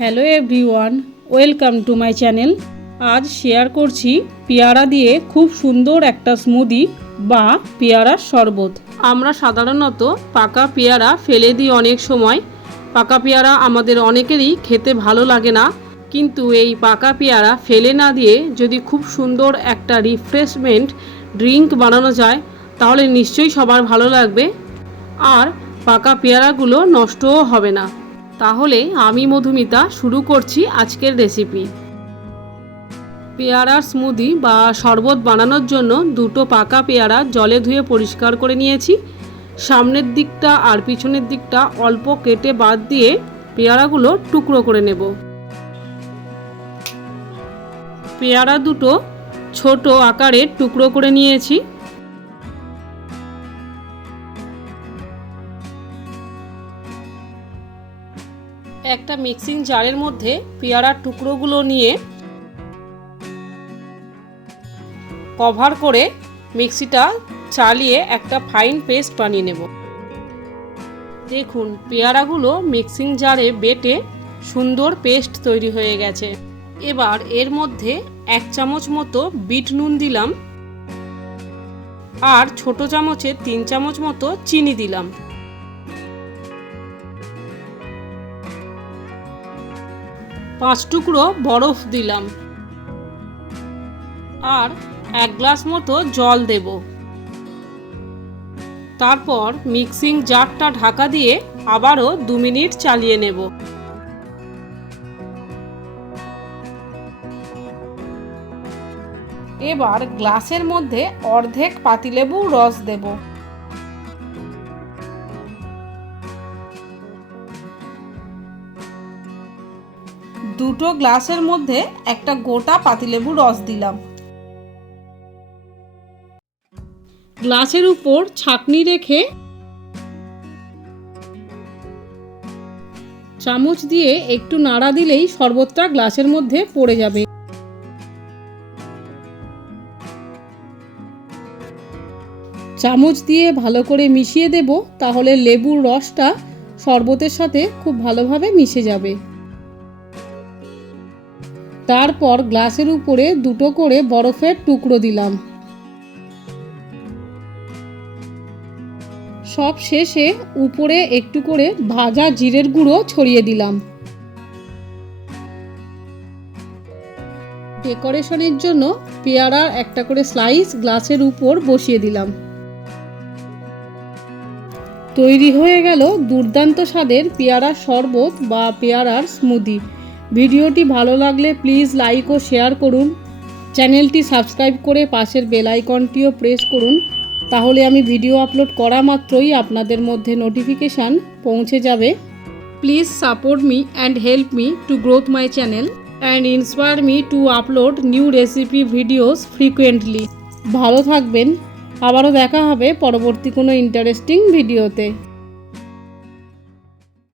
Hello everyone, welcome to my channel. আজ share করছি পেয়ারা দিয়ে খুব সুন্দর একটা স্মুদি বা পেয়ারার শরবত। আমরা সাধারণত পাকা পেয়ারা ফেলে দিই অনেক সময়। পাকা পেয়ারা আমাদের অনেকেরই খেতে ভালো লাগে না, কিন্তু এই পাকা পেয়ারা ফেলে না দিয়ে যদি খুব সুন্দর একটা রিফ্রেশমেন্ট ড্রিঙ্ক বানানো যায় তাহলে নিশ্চয়ই সবার ভালো লাগবে, আর পাকা পেয়ারাগুলো নষ্টও হবে না। তাহলে আমি মধুমিতা শুরু করছি আজকের রেসিপি। পেয়ারার স্মুদি বা শরবত বানানোর জন্য দুটো পাকা পেয়ারা জলে ধুয়ে পরিষ্কার করে নিয়েছি। সামনের দিকটা আর পিছনের দিকটা অল্প কেটে বাদ দিয়ে পেয়ারাগুলো টুকরো করে নেব। পেয়ারা দুটো ছোট আকারের টুকরো করে নিয়েছি। একটা মিক্সিং জারের মধ্যে পেয়ারার টুকরোগুলো নিয়ে কভার করে মিক্সিটা চালিয়ে একটা ফাইন পেস্ট বানিয়ে নেব। দেখুন, পেয়ারাগুলো মিক্সিং জারে বেটে সুন্দর পেস্ট তৈরি হয়ে গেছে। এবার এর মধ্যে 1 চামচ মতো বিট নুন দিলাম আর ছোট চামচে 3 চামচ মতো চিনি দিলাম। পাঁচ টুকরো বরফ দিলাম আর 1 গ্লাস মতো জল দেব। তারপর মিক্সিং জারটা ঢাকা দিয়ে আবারও 2 মিনিট চালিয়ে নেব। এবার গ্লাসের মধ্যে অর্ধেক পাতিলেবুর রস দেব। দুটো গ্লাসের মধ্যে একটা গোটা পাতিলেবুর রস দিলাম। গ্লাসের উপর ছাঁকনি রেখে চামচ দিয়ে একটু নাড়া দিলেই শরবতটা গ্লাসের মধ্যে পড়ে যাবে। চামচ দিয়ে ভালো করে মিশিয়ে দেব, তাহলে লেবুর রসটা শরবতের সাথে খুব ভালোভাবে মিশে যাবে। তারপর গ্লাসের উপরে দুটো করে বরফের টুকরো দিলাম। সব শেষে উপরে একটু করে ভাজা জিরের গুঁড়ো ছড়িয়ে দিলাম। ডেকোরেশনের জন্য পেয়ারার একটা করে স্লাইস গ্লাসের উপর বসিয়ে দিলাম। তৈরি হয়ে গেল দুর্দান্ত স্বাদের পেয়ারার শরবত বা পেয়ারার স্মুদি। ভিডিওটি ভালো লাগলে প্লিজ লাইক ও শেয়ার করুন। চ্যানেলটি সাবস্ক্রাইব করে পাশের বেল আইকনটিও প্রেস করুন, তাহলে আমি ভিডিও আপলোড করা মাত্রই আপনাদের মধ্যে নোটিফিকেশান পৌঁছে যাবে। Please support me and help me two growth my channel and inspire me two upload new recipe videos frequently. ভালো থাকবেন, আবারও দেখা হবে পরবর্তী কোনো ইন্টারেস্টিং ভিডিওতে।